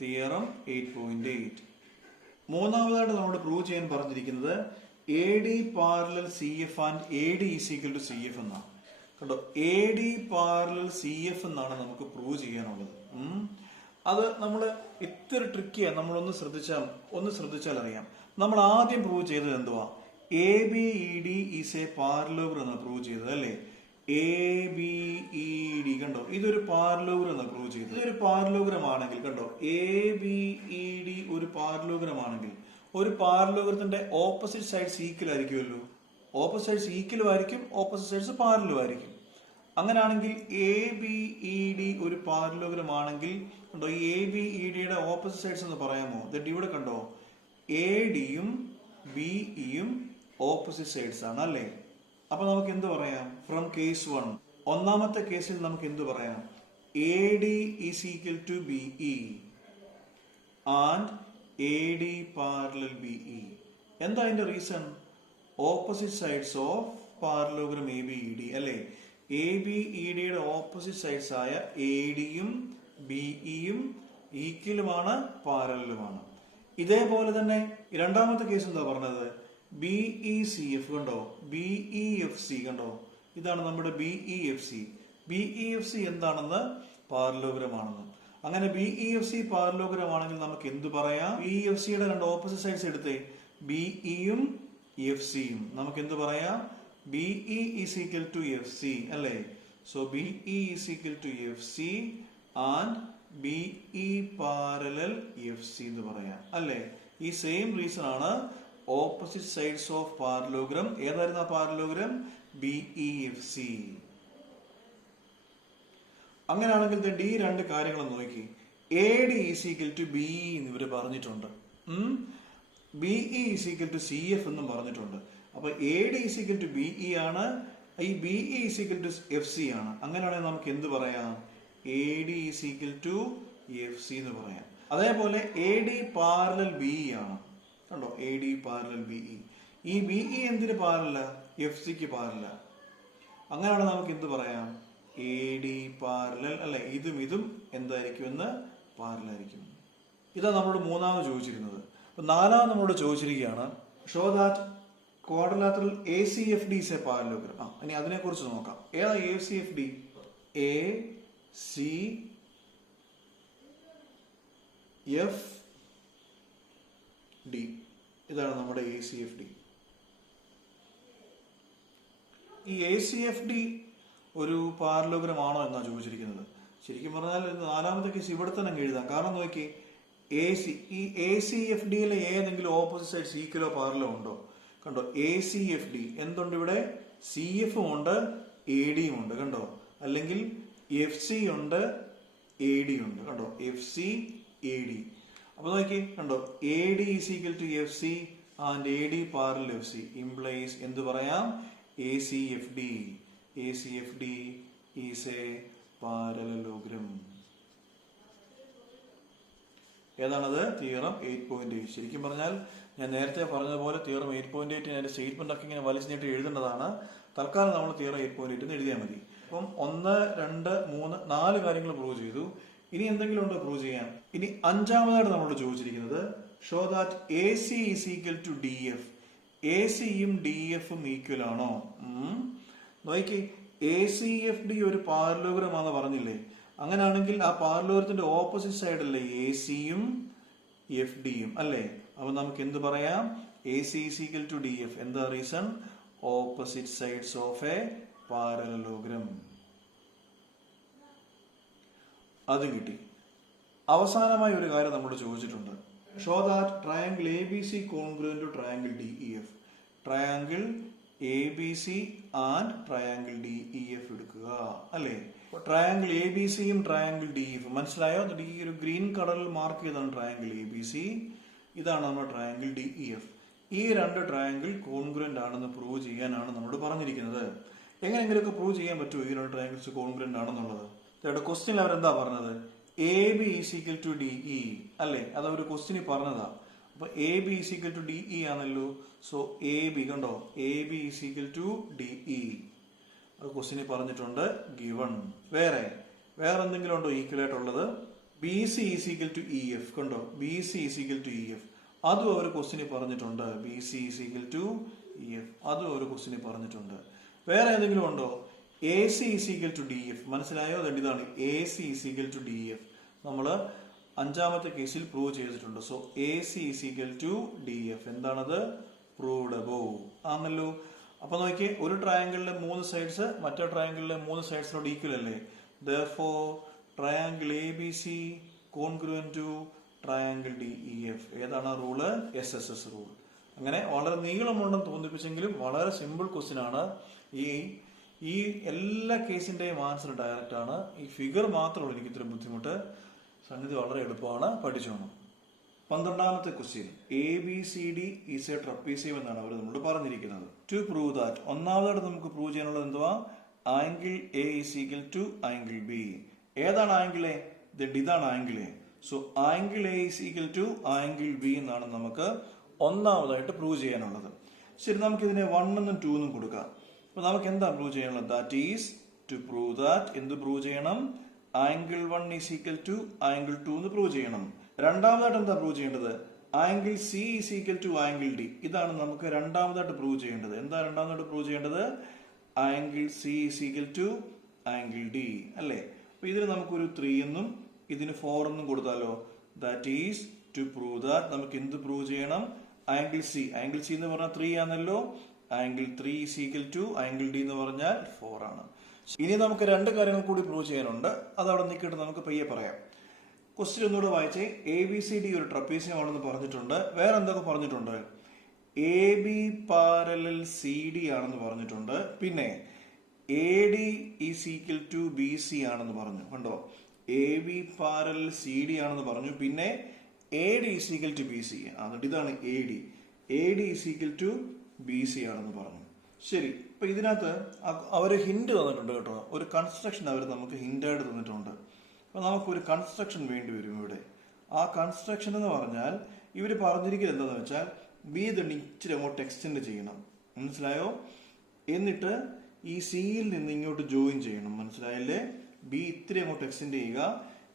തിയറം 8.8. മൂന്നാമതായിട്ട് നമ്മൾ പ്രൂവ് ചെയ്യാൻ പറഞ്ഞിരിക്കുന്നത് AD parallel CF and AD is equal to CF എന്നാണ്. കണ്ടോ, AD പാരലൽ CF എന്നാണ് നമുക്ക് പ്രൂവ് ചെയ്യാനുള്ളത്. അത് നമ്മൾ ഇത്ര ട്രിക്കിയാണ്. നമ്മളൊന്ന് ശ്രദ്ധിച്ചാൽ അറിയാം. നമ്മൾ ആദ്യം പ്രൂവ് ചെയ്തത് എന്തുവാ? ABED ഈസ് എ പാരലോഗ്രാം എന്നാണ് പ്രൂവ് ചെയ്തത്, അല്ലേ? ABED കണ്ടോ, ഇതൊരു പാരലോഗ്രാം എന്നാണ് പ്രൂവ് ചെയ്തത്. ഇതൊരു പാരലോഗ്രാം ആണെങ്കിൽ കണ്ടോ, ABED ഒരു പാരലോഗ്രാം ആണെങ്കിൽ ഒരു പാരലോഗ്രത്തിന്റെ ഓപ്പോസിറ്റ് സൈഡ്സ് ഈക്വൽ ആയിരിക്കുമല്ലോ. ഓപ്പോസിറ്റ് സൈഡ്സ് ഈക്വലും ആയിരിക്കും, ഓപ്പോസിറ്റ് സൈഡ്സ് പാരലും ആയിരിക്കും. അങ്ങനെയാണെങ്കിൽ ABED ഒരു പാരലോഗ്രാം ആണെങ്കിൽ കണ്ടോ, ഈ ABEDയുടെ ഓപ്പോസിറ്റ് സൈഡ്സ് എന്ന് പറയാമോ? ഇവിടെ കണ്ടോ, ADയും BEയും ഓപ്പോസിറ്റ് സൈഡ്സ് ആണ്, അല്ലേ? അപ്പൊ നമുക്ക് എന്ത് പറയാം? ഫ്രം കേസ് 1, ഒന്നാമത്തെ കേസിൽ നമുക്ക് എന്ത് പറയാം? AD is equal to BE and AD parallel BE. എന്താ അതിന്റെ reason? Opposite sides of parallelogram ABED, അല്ലേ? ABEDയുടെ ഓപ്പോസിറ്റ് സൈഡ്സ് ആയ ADയും BEയും ഈക്വലുമാണ്, പാരലലുമാണ്. ഇതേപോലെ തന്നെ രണ്ടാമത്തെ കേസ് എന്താ പറഞ്ഞത്? BECF കണ്ടോ, BEFC കണ്ടോ, ഇതാണ് നമ്മുടെ BEFC എന്താണെന്ന്? പാരലോഗ്രാം ആണെന്ന്. അങ്ങനെ BEFC പാരലോഗ്രാം ആണെങ്കിൽ നമുക്ക് എന്ത് പറയാം? BEFCയുടെ രണ്ട് ഓപ്പോസിറ്റ് സൈഡ്സ് എടുത്തേ, BEയും FCയും. നമുക്ക് എന്ത് പറയാം? BE is equal to FC അല്ലേ? So BE is equal to FC and BE parallel FC എന്ന് പറയാം അല്ലേ? ഈ സെയിം റീസൺ ആണ് ഓപ്പോസിറ്റ് സൈഡ്സ് ഓഫ് പാരലോഗ്രാം. ഏതായിരുന്നു ആ പാരലോഗ്രാം? BEFC. അങ്ങനെയാണെങ്കിൽ ഈ രണ്ട് കാര്യങ്ങൾ നോക്കി. AD is equal to BE എന്ന് ഇവര് പറഞ്ഞിട്ടുണ്ട്. BE is equal to CF എന്നും പറഞ്ഞിട്ടുണ്ട്. അപ്പൊ AD is equal to BE ആണ്, ഈ BE is equal to FC ആണ്. അങ്ങനെയാണെങ്കിൽ നമുക്ക് എന്ത് പറയാം? AD is equal to FC എന്ന് പറയാം. അതേപോലെ AD പാരലൽ BE ആണ് കണ്ടോ, AD പാരലൽ BE. ഈ BE എന്തിന് പാരല? FCക്ക് പാരല. അങ്ങനെയാണെങ്കിൽ നമുക്ക് എന്ത് പറയാം? AD പാരലൽ അല്ലെ? ഇതും എന്തായിരിക്കും എന്ന്? പാരലായിരിക്കും. ഇതാ നമ്മളോട് മൂന്നാമത് ചോദിച്ചിരുന്നത്. അപ്പൊ നാലാമത് നമ്മളോട് ചോദിച്ചിരിക്കുകയാണ്, show that quadrilateral ACFD is a parallelogram. ഇനി അതിനെ കുറിച്ച് നോക്കാം. ഏതാ ACFD? ACFD ഇതാണ് നമ്മുടെ ACFD. ഈ ACFD ഒരു പാരലോഗ്രാം ആണോ എന്നാണ് ചോദിച്ചിരിക്കുന്നത്. ശരിക്കും പറഞ്ഞാൽ നാലാമത്തെ കേസ് ഇവിടെ തന്നെ അങ്ങ് എഴുതാം. കാരണം നോക്കി, ഈ ACFDയിലെ ഏതെങ്കിലും ഓപ്പോസിറ്റ് സൈഡ്സ് ഈക്വലോ പാരലോ ഉണ്ടോ? കണ്ടോ, ACFD എന്തുണ്ട് ഇവിടെ? CF ഉണ്ട്, AD ഉണ്ട് കണ്ടോ, അല്ലെങ്കിൽ FC ഉണ്ട്, AD ഉണ്ട് കണ്ടോ, FC AD. അപ്പൊ നോക്കി കണ്ടോ, AD is equal to FC and AD parallel FC implies എന്ത് പറയാം? ACFD is a parallelogram. ഏതാണത്? തിയറം 8.8. ശരിക്കും പറഞ്ഞാൽ ഞാൻ നേരത്തെ പറഞ്ഞതുപോലെ തിയറം 8.8 അതിന്റെ സ്റ്റേറ്റ്മെന്റ് ഒക്കെ ഇങ്ങനെ വലിച്ചു നീട്ടി എഴുതേണ്ടതാണ്. തൽക്കാലം നമ്മൾ തിയറം 8.8 എന്ന് എഴുതിയാൽ മതി. അപ്പം 1, 2, 3, 4 കാര്യങ്ങൾ പ്രൂവ് ചെയ്തു. ഇനി എന്തെങ്കിലും ഉണ്ടോ പ്രൂവ് ചെയ്യാൻ? ഇനി അഞ്ചാമതായിട്ട് നമ്മളോട് ചോദിച്ചിരിക്കുന്നത്, show that AC is equal to DF. ACയും DFും ഈക്വൽ ആണോ? നോക്കി, ACFD ഒരു പാരലോഗ്രാം ആണെന്ന് പറഞ്ഞില്ലേ? അങ്ങനെയാണെങ്കിൽ ആ പാരലോഗ്രത്തിന്റെ ഓപ്പോസിറ്റ് സൈഡ് അല്ലേ ACയും FDയും അല്ലേ? അപ്പൊ നമുക്ക് എന്ത് പറയാം? AC is equal to DF. എന്താ reason? Opposite sides of a parallelogram. അതും കിട്ടി. അവസാനമായി ഒരു കാര്യം നമ്മളോട് ചോദിച്ചിട്ടുണ്ട്, show that triangle ABC congruent to triangle DEF. Triangle ABC and triangle DEF എടുക്കുക അല്ലേ? ട്രയാങ്കിൾ ABCയും ട്രയാങ്കിൾ DEF മനസ്സിലായോ? ഈ ഒരു ഗ്രീൻ കളറിൽ മാർക്ക് ചെയ്താണ് ട്രയാങ്കിൾ ABC, ഇതാണ് നമ്മുടെ ട്രയാങ്കിൾ DEF. ഈ രണ്ട് ട്രയാങ്കിൾ കോൺഗ്രുവന്റ് ആണെന്ന് പ്രൂവ് ചെയ്യാനാണ് നമ്മളോട് പറഞ്ഞിരിക്കുന്നത്. എങ്ങനെയെങ്കിലുമൊക്കെ പ്രൂവ് ചെയ്യാൻ പറ്റുമോ ഈ രണ്ട് ട്രയാങ്കിൾസ് കോൺഗ്രുവന്റ് ആണെന്നുള്ളത്? ക്വസ്റ്റ്യനിൽ അവരെന്താ പറഞ്ഞത്? AB is equal to DE അല്ലേ? അത് അവർ ക്വസ്റ്റ്യനിൽ പറഞ്ഞതാ. അപ്പൊ AB is equal to DE ആണല്ലോ. സോ AB കണ്ടോ, AB is equal to DE അത് ക്വസ്റ്റ്യനിൽ പറഞ്ഞിട്ടുണ്ട്, ഗിവൺ. വേറെ എന്തെങ്കിലും ഉണ്ടോ ഈക്വൽ ആയിട്ടുള്ളത്? BC is equal to EF കണ്ടോ, BC is equal to EF അതും അവർ ക്വസ്റ്റ്യനിൽ പറഞ്ഞിട്ടുണ്ട്. BC is equal to EF അതും അവർ ക്വസ്റ്റ്യനിൽ പറഞ്ഞിട്ടുണ്ട്. വേറെ ഏതെങ്കിലും ഉണ്ടോ? AC is equal to DF മനസ്സിലായോ? ഇതാണ് AC is equal to DF നമ്മൾ അഞ്ചാമത്തെ കേസിൽ പ്രൂവ് ചെയ്തിട്ടുണ്ട്. So AC is equal to DF എന്താണത്? പ്രൂവഡബിൾ ആണല്ലോ. അപ്പൊ നോക്കിയേ, ഒരു ട്രയാങ്കിളിലെ 3 സൈഡ്സ് മറ്റേ ട്രയാങ്കിളിലെ 3 സൈഡ്സിനോട് ഈക്വൽ അല്ലേ? Therefore triangle ABC congruent to triangle DEF. ഏതാണ് റൂള്? SSS rule. അങ്ങനെ വളരെ നീളമുണ്ടെന്ന് തോന്നിപ്പിച്ചെങ്കിലും വളരെ സിമ്പിൾ ക്വസ്റ്റ്യൻ ആണ്. ഈ എല്ലാ കേസിന്റെയും ആൻസർ ഡയറക്റ്റ് ആണ്. ഈ ഫിഗർ മാത്രമേ എനിക്ക് ഇത്രയും ബുദ്ധിമുട്ട്. സംഗതി വളരെ എളുപ്പമാണ്, പഠിച്ചോണം. 12ാമത്തെ question, ABCD is a trapezium എന്നാണ് അവർ നമ്മളോട് പറഞ്ഞിരിക്കുന്നത്. ടു പ്രൂവ് ദാറ്റ്, ഒന്നാമതായിട്ട് നമുക്ക് പ്രൂവ് ചെയ്യാനുള്ളത് എന്തുവാ? Angle A is equal to angle B. ഏതാണ് ആംഗിൾ A? ഇതാണ് angle A. So angle A is equal to angle B എന്നാണ് നമുക്ക് ഒന്നാമതായിട്ട് പ്രൂവ് ചെയ്യാനുള്ളത്. ശരി, നമുക്ക് ഇതിനെ 1 എന്നും 2 എന്നും കൊടുക്കാം. അപ്പൊ നമുക്ക് എന്താ പ്രൂവ് ചെയ്യാനുള്ളത്? That is to prove that എന്ത് പ്രൂവ് ചെയ്യണം? Angle 1 is equal to angle 2 എന്ന് പ്രൂവ് ചെയ്യണം. രണ്ടാമതായിട്ട് എന്താ പ്രൂവ് ചെയ്യേണ്ടത്? Angle C is equal to angle D. ഇതാണ് നമുക്ക് രണ്ടാമതായിട്ട് പ്രൂവ് ചെയ്യേണ്ടത്. എന്താ രണ്ടാമതായിട്ട് പ്രൂവ് ചെയ്യേണ്ടത്? Angle C is equal to angle D അല്ലേ. അപ്പൊ ഇതിന് നമുക്കൊരു 3 എന്നും ഇതിന് 4 എന്നും കൊടുത്താലോ? That is to prove that നമുക്ക് എന്ത് പ്രൂവ് ചെയ്യണം? ആംഗിൾ സി എന്ന് പറഞ്ഞാൽ 3 ആണല്ലോ. Angle 3 is equal to angle D എന്ന് പറഞ്ഞാൽ 4 ആണ്. ഇനി നമുക്ക് രണ്ട് കാര്യങ്ങൾ കൂടി പ്രൂവ് ചെയ്യാനുണ്ട്. അത് അവിടെ നിൽക്കിട്ട് നമുക്ക് പയ്യെ പറയാം. ക്വസ്റ്റ്യൻ ഒന്നുകൂടെ വായിച്ചേ. എ ബി സി ഡി ഒരു ട്രപ്പീസിയം ആണെന്ന് പറഞ്ഞിട്ടുണ്ട്. വേറെ എന്തൊക്കെ പറഞ്ഞിട്ടുണ്ട്? A B parallel C D ആണെന്ന് പറഞ്ഞിട്ടുണ്ട്. പിന്നെ A D is equal to B C ആണെന്ന് പറഞ്ഞു. കണ്ടോ? A B parallel C D ആണെന്ന് പറഞ്ഞു. പിന്നെ A D is equal to B C. എന്നിട്ട് ഇതാണ് A D is equal to B C ആണെന്ന് പറഞ്ഞു. ശരി, ഇപ്പൊ ഇതിനകത്ത് അവര് ഹിന്റ് തന്നിട്ടുണ്ട് കേട്ടോ. ഒരു കൺസ്ട്രക്ഷൻ അവർ നമുക്ക് ഹിന്റായിട്ട് തന്നിട്ടുണ്ട്. അപ്പൊ നമുക്കൊരു കൺസ്ട്രക്ഷൻ വേണ്ടി വരും ഇവിടെ. ആ കൺസ്ട്രക്ഷൻ എന്ന് പറഞ്ഞാൽ ഇവര് പറഞ്ഞിരിക്കുന്നത് എന്താണെന്ന് വെച്ചാൽ ബി തന്നെ ഇച്ചിരി അങ്ങോട്ട് എക്സ്റ്റെൻഡ് ചെയ്യണം. മനസ്സിലായോ? എന്നിട്ട് ഈ സിയിൽ നിന്ന് ഇങ്ങോട്ട് ജോയിൻ ചെയ്യണം. മനസ്സിലായല്ലേ? ബി ഇത്തിരി അങ്ങോട്ട് എക്സ്റ്റെൻഡ് ചെയ്യുക.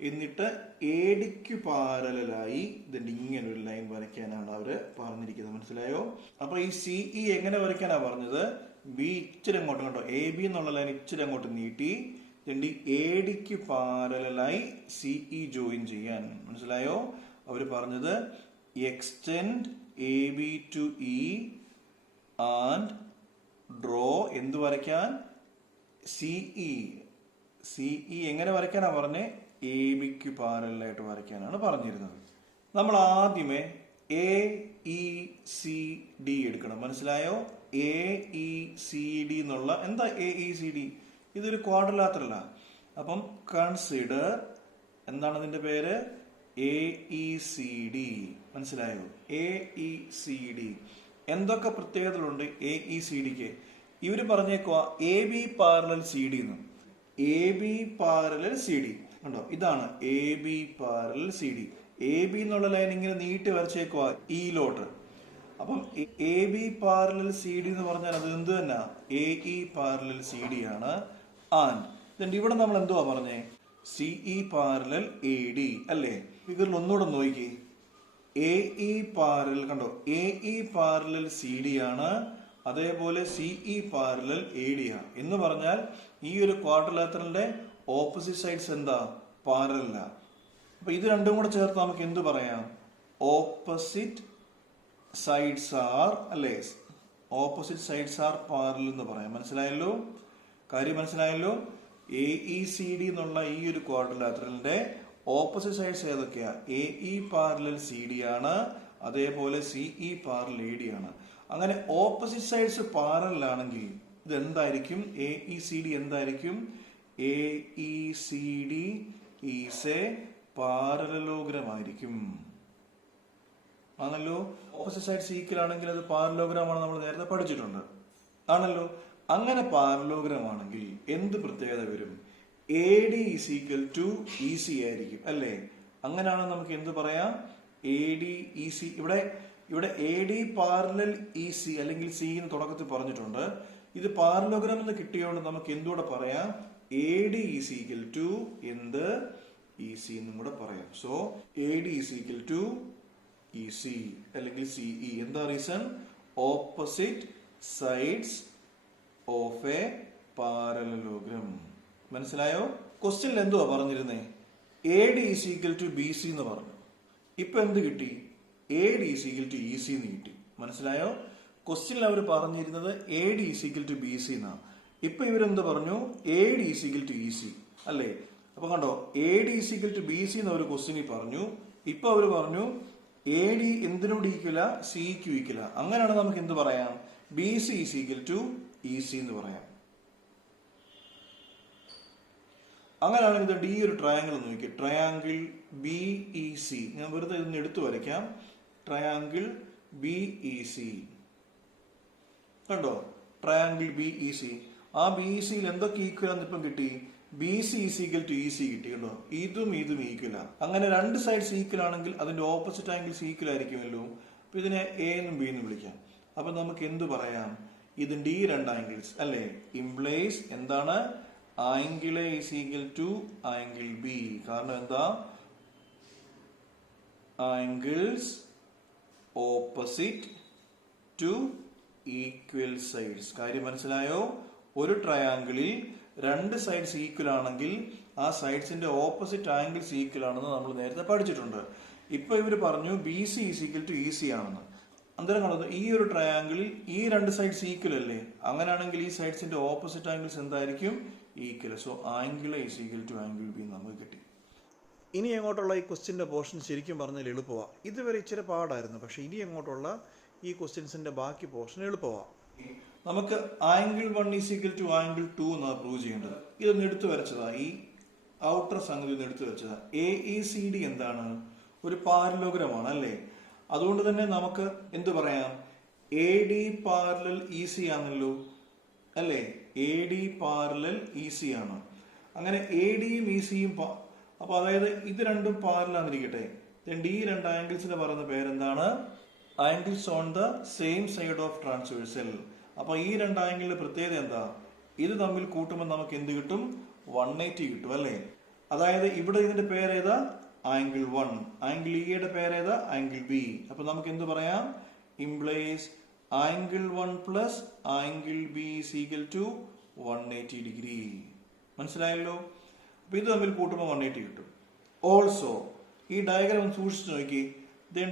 എന്നിട്ട് എ ഡിക്ക് പാരലായി ഇതിന്റെ ഇങ്ങനെ ഒരു ലൈൻ വരയ്ക്കാനാണ് അവര് പറഞ്ഞിരിക്കുന്നത്. മനസ്സിലായോ? അപ്പൊ ഈ സിഇ എങ്ങനെ വരയ്ക്കാനാ പറഞ്ഞത്? ബി ഇച്ചിരി അങ്ങോട്ട് കണ്ടോ, എ ബി എന്നുള്ള ലൈൻ ഇച്ചിരി അങ്ങോട്ട് നീട്ടി എ ഡിക്ക് പാരലായി സിഇ ജോയിൻ ചെയ്യാൻ. മനസ്സിലായോ? അവര് പറഞ്ഞത് extend A B to E and draw എന്ത് വരയ്ക്കാൻ? സിഇ എങ്ങനെ വരയ്ക്കാനാ പറഞ്ഞേ? എ ബിക്ക് പാരലായിട്ട് വരയ്ക്കാനാണ് പറഞ്ഞിരുന്നത്. നമ്മൾ ആദ്യമേ എ ഇ സി ഡി എടുക്കണം. മനസ്സിലായോ? എ ഇ സി ഡി എന്നുള്ള എന്താ എ ഇ സി ഡി? ഇതൊരു ക്വാഡ്രിലാറ്ററലാ. അപ്പം കൺസിഡർ എന്താണ് അതിന്റെ പേര്? A E C D. മനസ്സിലായോ? എ ഇ സി ഡി എന്തൊക്കെ പ്രത്യേകതകളുണ്ട് എ ഇ സി ഡിക്ക്? ഇവര് പറഞ്ഞേക്കുവാ A B parallel C D എന്ന്. A B parallel C D കണ്ടോ? ഇതാണ് A B parallel C D. A B എന്നുള്ള ലൈൻ ഇങ്ങനെ നീട്ടി വരച്ചേക്കുവാ ഇയിലോട്ട്. അപ്പം A B parallel C D എന്ന് പറഞ്ഞാൽ അത് എന്ത് തന്നെ? A E parallel C D ആണ്. ആൻഡ് ഇവിടെ നമ്മൾ എന്തുവാ പറഞ്ഞേ? സിഇ പാരലൽ എ ഡി അല്ലേ? ഫിഗറിൽ ഒന്നുകൂടെ നോക്കി. എ ഇ പാരലൽ കണ്ടോ? A E parallel C D ആണ്. അതേപോലെ സിഇ പാരലൽ എ ഡി ആണ്. എന്ന് പറഞ്ഞാൽ ഈ ഒരു ക്വാഡ്രിലാറ്ററലിന്റെ ഓപ്പോസിറ്റ് സൈഡ്സ് എന്താ? പാരലല്ല. അപ്പൊ ഇത് രണ്ടും കൂടെ ചേർത്ത് നമുക്ക് എന്ത് പറയാം? ഓപ്പോസിറ്റ് സൈഡ്സ് ആർ അല്ലേ? ഓപ്പോസിറ്റ് സൈഡ്സ് ആർ പാരലൽ എന്ന് പറയാം. മനസ്സിലായല്ലോ? കാര്യം മനസ്സിലായല്ലോ? എ ഇ സി ഡി എന്നുള്ള ഈ ഒരു ക്വാഡ്രിലാറ്ററലിന്റെ ഓപ്പോസിറ്റ് സൈഡ്സ് ഏതൊക്കെയാ? A E parallel C D ആണ്. അതേപോലെ സിഇ പാരലൽ എ ഡി ആണ്. അങ്ങനെ ഓപ്പോസിറ്റ് സൈഡ്സ് പാരലൽ ആണെങ്കിൽ ഇത് എന്തായിരിക്കും? എ ഇ സി ഡി എന്തായിരിക്കും? A E C D is a parallelogram ആയിരിക്കും. ആണല്ലോ? ഓപ്പോസിറ്റ് സൈഡ്സ് ഈക്വൽ ആണെങ്കിൽ അത് പാരലോഗ്രാം ആണ്. നമ്മൾ നേരത്തെ പഠിച്ചിട്ടുണ്ട്. ആണല്ലോ? അങ്ങനെ പാരലോഗ്രാം ആണെങ്കിൽ എന്ത് പ്രത്യേകത വരും? A D is equal to E C ആയിരിക്കും അല്ലേ? അങ്ങനെയാണ് നമുക്ക് എന്ത് പറയാം? A D E C. ഇവിടെ A D parallel E C അല്ലെങ്കിൽ സി എന്ന് തുടക്കത്തിൽ പറഞ്ഞിട്ടുണ്ട്. ഇത് പാരലോഗ്രാം എന്ന് കിട്ടിയോണ്ട് നമുക്ക് എന്തുകൂടെ പറയാം? A D is equal to എന്ത്? ഇ സി എന്നും കൂടെ പറയാം. So A D is equal to E C അല്ലെങ്കിൽ സിഇ. എന്താ reason? Opposite sides of a parallelogram. മനസ്സിലായോ? ക്വസ്റ്റ്യനിൽ എന്തുവാ പറഞ്ഞിരുന്നേ? A D is equal to B C എന്ന് പറഞ്ഞു. ഇപ്പൊ എന്ത് കിട്ടി? A D is equal to E C എന്ന് കിട്ടി. മനസ്സിലായോ? ക്വസ്റ്റ്യനിൽ അവർ പറഞ്ഞിരുന്നത് A D is equal to B C എന്നാ. ഇപ്പൊ ഇവരെന്ത് പറഞ്ഞു? A D is equal to E C അല്ലേ? അപ്പൊ കണ്ടോ? A D is equal to B C എന്ന് അവർ ക്വസ്റ്റ്യനിൽ പറഞ്ഞു. ഇപ്പൊ അവർ പറഞ്ഞു എ ഡി എന്തിനോട് ഈക്വല? സിക്ക് ഈക്വല. അങ്ങനെയാണ് നമുക്ക് എന്ത് പറയാം? B C is equal to E C എന്ന് പറയാം. അങ്ങനെയാണെങ്കിൽ ഡി ഒരു ട്രയാങ്കിൾ നോക്കി. Triangle B E C. ഞാൻ വെറുതെ ഇതൊന്ന് എടുത്തു വരയ്ക്കാം. ട്രയാങ്കിൾ ബി ഇ സി കണ്ടോ? Triangle B E C. ആ ബി ഇ സിയിൽ എന്തൊക്കെ ഈക്വൽ ആണെന്ന് ഇപ്പം കിട്ടി? B C is equal to E C കിട്ടി. കണ്ടോ? ഇതും ഈക്വൽ ആണ്. അങ്ങനെ രണ്ട് സൈഡ്സ് ഈക്വൽ ആണെങ്കിൽ അതിന്റെ ഓപ്പോസിറ്റ് ആംഗിൾസ് ഈക്വൽ ആയിരിക്കുമല്ലോ. അപ്പൊ ഇതിനെ എ എന്നും ബി എന്നും വിളിക്കാം. അപ്പൊ നമുക്ക് എന്ത് പറയാം? ഇതിന്റെ ഈ രണ്ട് ആംഗിൾസ് അല്ലേ? ഇംപ്ലൈസ് എന്താണ്? Angle A is equal to angle B. കാരണം എന്താ? Angles opposite to equal sides. കാര്യം മനസ്സിലായോ? ഒരു ട്രയാങ്കിളിൽ രണ്ട് സൈഡ്സ് ഈക്വൽ ആണെങ്കിൽ ആ സൈഡ്സിന്റെ ഓപ്പോസിറ്റ് ആംഗിൾസ് ഈക്വൽ ആണെന്ന് നമ്മൾ നേരത്തെ പഠിച്ചിട്ടുണ്ട്. ഇപ്പൊ ഇവര് പറഞ്ഞു B C is equal to E C ആണെന്ന്. അന്നേരം കണ്ടത് ഈ ഒരു ട്രയാങ്കിളിൽ ഈ രണ്ട് സൈഡ്സ് ഈക്വൽ അല്ലേ? അങ്ങനെയാണെങ്കിൽ ഈ സൈഡ്സിന്റെ ഓപ്പോസിറ്റ് ആംഗിൾസ് എന്തായിരിക്കും? Equal. So angle is equal to angle B നമുക്ക് കിട്ടി. ഇനി അങ്ങോട്ടുള്ള ഈ ക്വസ്റ്റ്യന്റെ പോർഷൻ ശരിക്കും പറഞ്ഞാൽ എളുപ്പമാണ്. ഇതുവരെ ഇച്ചിരി പാടായിരുന്നു, പക്ഷെ ഇനി അങ്ങോട്ടുള്ള ഈ ക്വസ്റ്റ്യൻസിന്റെ ബാക്കി പോർഷൻ എളുപ്പമാണ്. നമുക്ക് angle 1 is equal to angle 2 എന്നാണ് പ്രൂവ് ചെയ്യേണ്ടത്. ഇതൊന്ന് എടുത്തു വരച്ചതാ, ഈ ഔട്ടർ സംഗതി ഒന്ന് എടുത്തു വെച്ചതാ. AECD എന്താണ്? ഒരു പാരലോഗ്രാമാണ് അല്ലേ? അതുകൊണ്ട് തന്നെ നമുക്ക് എന്ത് പറയാം? AD പാരലൽ EC ആണല്ലോ അല്ലേ? AD പാരലൽ EC ആണ്. അങ്ങനെ ADയും ECയും അപ്പൊ അതായത് ഇത് രണ്ടും പാരലാന്നിരിക്കട്ടെ. ഈ രണ്ട് ആംഗിൾസിന് പറയുന്ന പേരെന്താണ്? Angles on the same side of transversal. അപ്പൊ ഈ രണ്ട് ആംഗിളിന്റെ പ്രത്യേകത എന്താ? ഇത് തമ്മിൽ കൂട്ടുമ്പോൾ നമുക്ക് എന്ത് കിട്ടും? 180 കിട്ടും അല്ലേ? അതായത് ഇവിടെ ഇതിന്റെ പേരേതാ? ആംഗിൾ 1. ആംഗിൾ ഇയുടെ പേരേതാ? Angle B. അപ്പൊ നമുക്ക് എന്ത് പറയാം? Implies angle 1 plus angle B is equal to 180 degree. മനസ്സിലായല്ലോ? അപ്പൊ ഇത് തമ്മിൽ കൂട്ടുമ്പോൾ 180 കിട്ടും. ഓൾസോ ഈ ഡയഗ്രാം ഒന്ന് സൂക്ഷിച്ചു നോക്കി.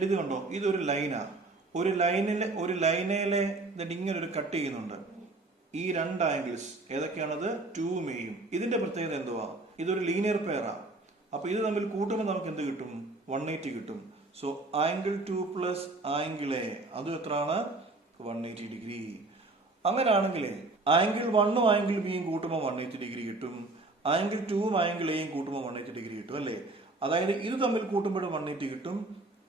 ഇത് കണ്ടോ? ഇതൊരു ലൈനാ. ഒരു ലൈനിലെ ഇങ്ങനെ ഒരു കട്ട് ചെയ്യുന്നുണ്ട്. ഈ രണ്ട് ആംഗിൾസ് ഏതൊക്കെയാണത്? 2ഉം എയും. ഇതിന്റെ പ്രത്യേകത എന്തുവാ? ഇതൊരു ലീനിയർ പെയറാ. അപ്പൊ ഇത് തമ്മിൽ കൂട്ടുമ്പോൾ നമുക്ക് എന്ത് കിട്ടും? 180 കിട്ടും. So angle 2 plus angle A അതും എത്രയാണ്? 180 ഡിഗ്രി. അങ്ങനെയാണെങ്കിൽ ആംഗിൾ 1ഉം ആംഗിൾ ബിയും കൂട്ടുമ്പോൾ 180 ഡിഗ്രി കിട്ടും. ആംഗിൾ 2ഉം ആംഗിൾ എയും കൂട്ടുമ്പോൾ 180 ഡിഗ്രി കിട്ടും അല്ലേ? അതായത് ഇത് തമ്മിൽ കൂട്ടുമ്പോഴും 180 കിട്ടും,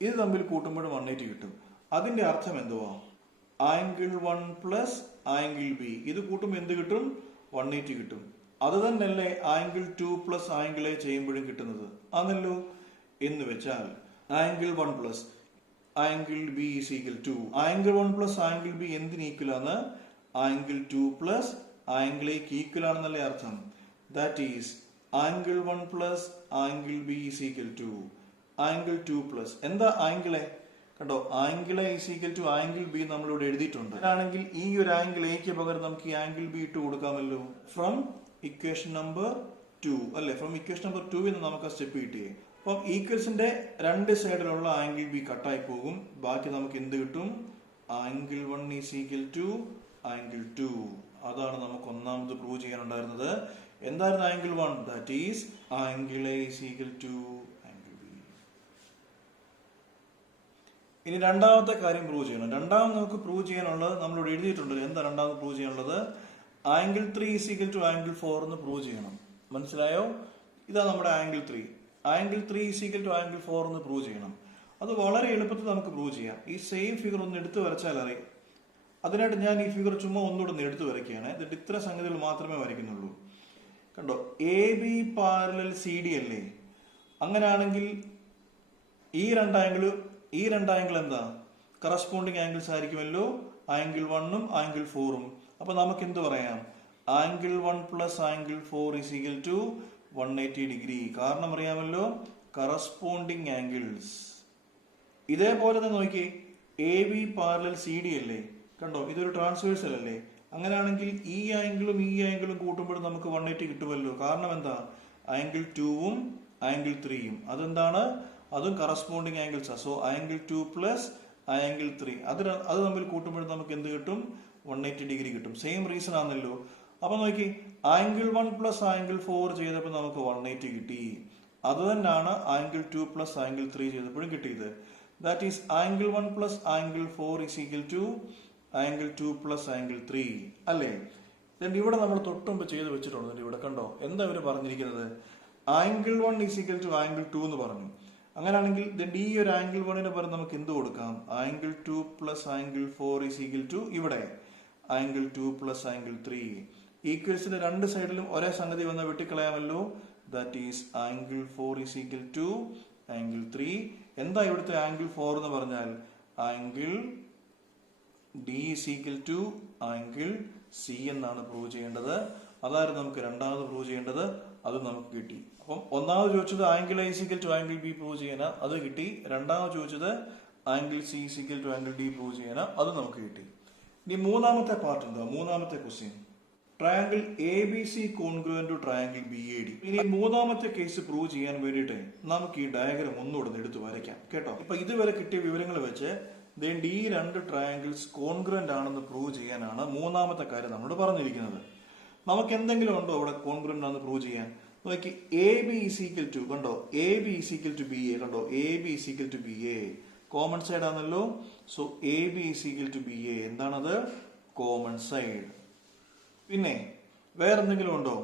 ഇത് തമ്മിൽ കൂട്ടുമ്പോഴും 180 കിട്ടും. അതിന്റെ അർത്ഥം എന്തുവാ? ആംഗിൾ 1 പ്ലസ് ആംഗിൾ ബി ഇത് കൂട്ടുമ്പോൾ എന്ത് കിട്ടും? 180 കിട്ടും. അത് തന്നെയല്ലേ ആംഗിൾ 2 പ്ലസ് ആംഗിൾ എ ചെയ്യുമ്പോഴും കിട്ടുന്നത്? ആണല്ലോ. എന്ന് വെച്ചാൽ angle 1 plus angle B is equal to angle 1 plus angle B എന്തിന് ഈക്വൽ ആണ്? ആംഗിൾ 2 പ്ലസ് ആംഗിൾ എക്ക് ഈക്വൽ ആണെന്നല്ലേ അർത്ഥം? That is angle 1 plus angle B is equal to angle 2 plus എന്താ ആംഗിൾ എ? കണ്ടോ? Angle A is equal to angle B നമ്മളിവിടെ എഴുതിയിട്ടുണ്ട്. അങ്ങനെയാണെങ്കിൽ ഈ ഒരു ആംഗിൾ എക്ക് പകരം നമുക്ക് ഈ ആംഗിൾ ബി ഇട്ട് കൊടുക്കാമല്ലോ. ഫ്രം ഇക്വേഷൻ നമ്പർ 2 അല്ലെ? ഫ്രം ഇക്വേഷൻ നമ്പർ 2 എന്ന് നമുക്ക് ആ സ്റ്റെപ്പ് കിട്ടിയേ. അപ്പം ഈക്വൽസിന്റെ രണ്ട് സൈഡിലുള്ള ആംഗിൾ ബി കട്ടായി പോകും. ബാക്കി നമുക്ക് എന്ത് കിട്ടും? Angle 1 is equal to angle 2. അതാണ് നമുക്ക് ഒന്നാമത് പ്രൂവ് ചെയ്യാനുണ്ടായിരുന്നത്. എന്തായിരുന്നു angle 1? That is angle A is equal to angle B. ഇനി രണ്ടാമത്തെ കാര്യം പ്രൂവ് ചെയ്യണം. രണ്ടാമത് നമുക്ക് പ്രൂവ് ചെയ്യാനുള്ളത് നമ്മളിവിടെ എഴുതിയിട്ടുണ്ട്. എന്താ രണ്ടാമത് പ്രൂവ് ചെയ്യാനുള്ളത്? Angle 3 is equal to angle 4 എന്ന് പ്രൂവ് ചെയ്യണം. മനസ്സിലായോ? ഇതാ നമ്മുടെ angle 3. Angle 3 is equal to angle 4 എന്ന് പ്രൂവ് ചെയ്യണം. അത് വളരെ എളുപ്പത്തിൽ നമുക്ക് പ്രൂവ് ചെയ്യാം. ഈ സെയിം ഫിഗർ ഒന്ന് എടുത്തു വരച്ചാൽ അറിയാം. അതിനായിട്ട് ഞാൻ ഈ ഫിഗർ ചുമ്മാ ഒന്നുകൂടെ ഒന്ന് എടുത്തു വരയ്ക്കുകയാണ്. എന്നിട്ട് ഇത്ര സംഗതികൾ മാത്രമേ വരയ്ക്കുന്നുള്ളൂ. കണ്ടോ? A B parallel C D അല്ലേ? അങ്ങനെയാണെങ്കിൽ ഈ രണ്ട് ആംഗിൾ എന്താ? കറസ്പോണ്ടിങ് ആംഗിൾസ് ആയിരിക്കുമല്ലോ. ആംഗിൾ 1ഉം ആംഗിൾ 4ഉം. അപ്പൊ നമുക്ക് എന്ത് പറയാം? Angle 1 plus angle 4 is equal to 180 degree. കാരണം അറിയാമല്ലോ, കറസ്പോണ്ടിങ് ആംഗിൾസ്. ഇതേപോലെ തന്നെ നോക്കിയേ, A B parallel C D അല്ലേ? കണ്ടോ? ഇതൊരു ട്രാൻസ്വേഴ്സൽ അല്ലേ? അങ്ങനെയാണെങ്കിൽ ഈ ആംഗിളും കൂട്ടുമ്പോഴും നമുക്ക് 180 കിട്ടുമല്ലോ. കാരണം എന്താ? ആംഗിൾ 2ഉം ആംഗിൾ 3യും അതെന്താണ്? അതും കറസ്പോണ്ടിങ് ആംഗിൾസാ. സോ ആംഗിൾ 2 പ്ലസ് ആംഗിൾ 3 അത് തമ്മിൽ കൂട്ടുമ്പോഴും നമുക്ക് എന്ത് കിട്ടും? 180 ഡിഗ്രി കിട്ടും. സെയിം റീസൺ ആണല്ലോ. അപ്പൊ നോക്കി, ആംഗിൾ 1 പ്ലസ് ആംഗിൾ 4 ചെയ്തപ്പോൾ നമുക്ക് 180 കിട്ടി. അത് തന്നെയാണ് ആംഗിൾ 2 പ്ലസ് ആംഗിൾ 3 ചെയ്തപ്പോഴും കിട്ടിയത്. That is angle 1 plus angle 4 is equal to angle 2 plus angle 3 അല്ലേ? ഇവിടെ നമ്മൾ തൊട്ടുമ്പ് ചെയ്ത് വെച്ചിട്ടുണ്ട്. ഇവിടെ കണ്ടോ എന്താ ഇവര് പറഞ്ഞിരിക്കുന്നത്? Angle 1 is equal to angle 2 എന്ന് പറഞ്ഞു. അങ്ങനെയാണെങ്കിൽ ഈ ഒരു ആംഗിൾ 1ന് പകരം നമുക്ക് എന്ത് കൊടുക്കാം? Angle 2 plus angle 4 is equal to ഇവിടെ ആംഗിൾ 2 പ്ലസ് ആംഗിൾ 3. ഈക്വൽസിന്റെ രണ്ട് സൈഡിലും ഒരേ സംഗതി വന്ന് വെട്ടിക്കളയാമല്ലോ. That is angle 4 is equal to angle 3. എന്താ ഇവിടുത്തെ ആംഗിൾ 4 എന്ന് പറഞ്ഞാൽ? Angle D is equal to angle C എന്നാണ് പ്രൂവ് ചെയ്യേണ്ടത്. അതായിരുന്നു നമുക്ക് രണ്ടാമത് പ്രൂവ് ചെയ്യേണ്ടത്. അത് നമുക്ക് കിട്ടി. അപ്പം ഒന്നാമത് ചോദിച്ചത് angle A is equal to angle B prove ചെയ്യാനാ, അത് കിട്ടി. രണ്ടാമത് ചോദിച്ചത് angle C is equal to angle D prove ചെയ്യാനാ, അത് നമുക്ക് കിട്ടി. ഇനി മൂന്നാമത്തെ പാർട്ട് എന്താ? മൂന്നാമത്തെ question triangle A B C congruent to triangle B A D. ഇനി മൂന്നാമത്തെ കേസ് പ്രൂവ് ചെയ്യാൻ വേണ്ടിയിട്ട് നമുക്ക് ഈ ഡയഗ്രം ഒന്നുകൂടെ എടുത്ത് വരയ്ക്കാം കേട്ടോ. ഇപ്പൊ ഇതുവരെ കിട്ടിയ വിവരങ്ങൾ വെച്ച് ഈ രണ്ട് ട്രയാങ്കിൾസ് കോൺഗ്രുവന്റ് ആണെന്ന് പ്രൂവ് ചെയ്യാനാണ് മൂന്നാമത്തെ കാര്യം നമ്മളോട് പറഞ്ഞിരിക്കുന്നത്. നമുക്ക് എന്തെങ്കിലും ഉണ്ടോ അവിടെ കോൺഗ്രുവന്റ് ആണെന്ന് പ്രൂവ് ചെയ്യാൻ? നോക്കി, A B is equal to, കണ്ടോ, A B is equal to B A, കണ്ടോ, A B is equal to B A common side ആണല്ലോ. So A B is equal to B A എന്താണത്? Common side. പിന്നെ വേറെന്തെങ്കിലും ഉണ്ടോ?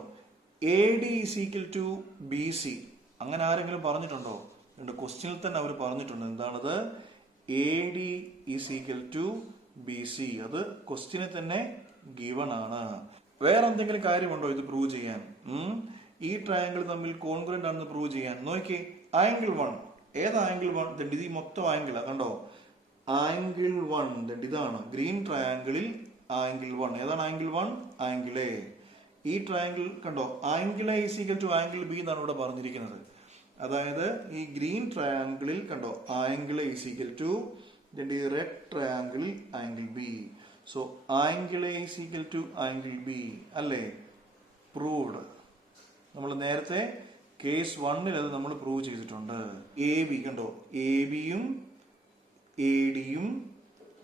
A D is equal to B C, അങ്ങനെ ആരെങ്കിലും പറഞ്ഞിട്ടുണ്ടോ? ക്വസ്റ്റ്യനിൽ തന്നെ അവർ പറഞ്ഞിട്ടുണ്ട്. എന്താണത്? A D is equal to B C. അത് ക്വസ്റ്റ്യനിൽ തന്നെ ഗിവൺ ആണ്. വേറെ എന്തെങ്കിലും കാര്യമുണ്ടോ ഇത് പ്രൂവ് ചെയ്യാൻ? ഈ ട്രയാങ്കിൾ തമ്മിൽ കോൺഗ്രുവന്റ് ആണെന്ന് പ്രൂവ് ചെയ്യാൻ നോക്കി, ആംഗിൾ 1. ഏതാ ആംഗിൾ 1? ഇത് മൊത്തം ആംഗിളാ, കണ്ടോ, ആംഗിൾ 1 ഇതാണ്. ഗ്രീൻ ട്രയാങ്കിളിൽ ആംഗിൾ 1 ഏതാണ്? Angle 1, angle A. ഈ ട്രയാങ്കിൾ കണ്ടോ, angle A is equal to angle B എന്നാണ് ഇവിടെ പറഞ്ഞിരിക്കുന്നത്. അതായത് ഈ ഗ്രീൻ ട്രയാങ്കിളിൽ കണ്ടോ angle A is equal to ഈ റെഡ് ട്രയാങ്കിളിൽ angle B. So angle A is equal to angle B അല്ലേ? പ്രൂവ്ഡ്. നമ്മൾ നേരത്തെ കേസ് 1-ൽ അത് നമ്മൾ പ്രൂവ് ചെയ്തിട്ടുണ്ട്. എ ബി കണ്ടോ, എ ബിയും എ ഡിയും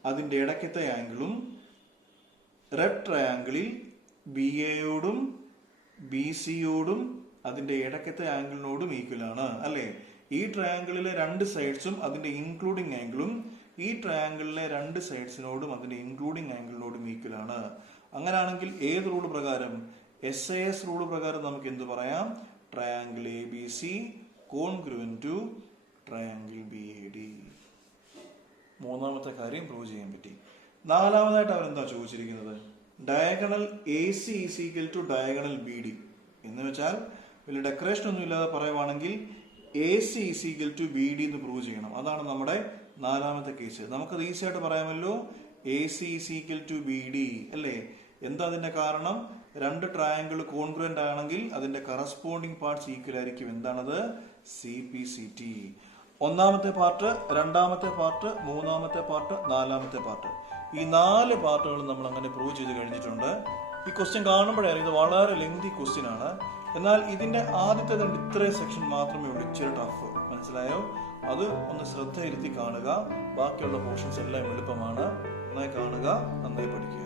അതിന്റെ ഇടയ്ക്കത്തെ ആംഗിളും റെഡ് ട്രയാങ്കിളിൽ ബി എയോടും ബി സിയോടും അതിന്റെ ഇടയ്ക്കത്തെ ആംഗിളിനോടും ഈക്വൽ ആണ് അല്ലേ? ഈ ട്രയാങ്കിളിലെ രണ്ട് സൈഡ്സും അതിന്റെ ഇൻക്ലൂഡിംഗ് ആംഗിളും ഈ ട്രയാങ്കിളിലെ രണ്ട് സൈഡ്സിനോടും അതിന്റെ ഇൻക്ലൂഡിംഗ് ആംഗിളിനോടും ഈക്വൽ ആണ്. അങ്ങനെയാണെങ്കിൽ ഏത് റൂൾ പ്രകാരം? SAS റൂൾ പ്രകാരം നമുക്ക് എന്ത് പറയാം? Triangle A B C congruent to triangle B A D. മൂന്നാമത്തെ കാര്യം പ്രൂവ് ചെയ്യാൻ പറ്റി. നാലാമതായിട്ട് അവരെന്താ ചോദിച്ചിരിക്കുന്നത്? Diagonal A C is equal to diagonal B D. എന്ന് വെച്ചാൽ വലിയ ഡെക്കറേഷൻ ഒന്നും ഇല്ലാതെ പറയുവാണെങ്കിൽ A C is equal to B D എന്ന് പ്രൂവ് ചെയ്യണം. അതാണ് നമ്മുടെ നാലാമത്തെ കേസ്. നമുക്കത് ഈസി ആയിട്ട് പറയാമല്ലോ. A C is equal to B D അല്ലേ? എന്താ അതിന്റെ കാരണം? രണ്ട് ട്രയാങ്കിൾ കോൺഗ്രുവന്റ് ആണെങ്കിൽ അതിന്റെ കറസ്പോണ്ടിങ് പാർട്സ് ഈക്വൽ ആയിരിക്കും. എന്താണത്? C P C T. ഒന്നാമത്തെ പാർട്ട്, രണ്ടാമത്തെ പാർട്ട്, മൂന്നാമത്തെ പാർട്ട്, നാലാമത്തെ പാർട്ട്, ഈ 4 പാർട്ടുകളും നമ്മൾ അങ്ങനെ പ്രൂവ് ചെയ്ത് കഴിഞ്ഞിട്ടുണ്ട്. ഈ ക്വസ്റ്റ്യൻ കാണുമ്പോഴാണ് ഇത് വളരെ ലെങ്തി ക്വസ്റ്റ്യൻ ആണ്. എന്നാൽ ഇതിന്റെ ആദ്യത്തെ ഇത്രയും സെക്ഷൻ മാത്രമേ ഉള്ളൂ ഇച്ചിരി ടഫ്. മനസ്സിലായോ? അത് ഒന്ന് ശ്രദ്ധയിരുത്തി കാണുക. ബാക്കിയുള്ള പോർഷൻസ് എല്ലാം എളുപ്പമാണ്. നന്നായി കാണുക, നന്നായി പഠിക്കുക.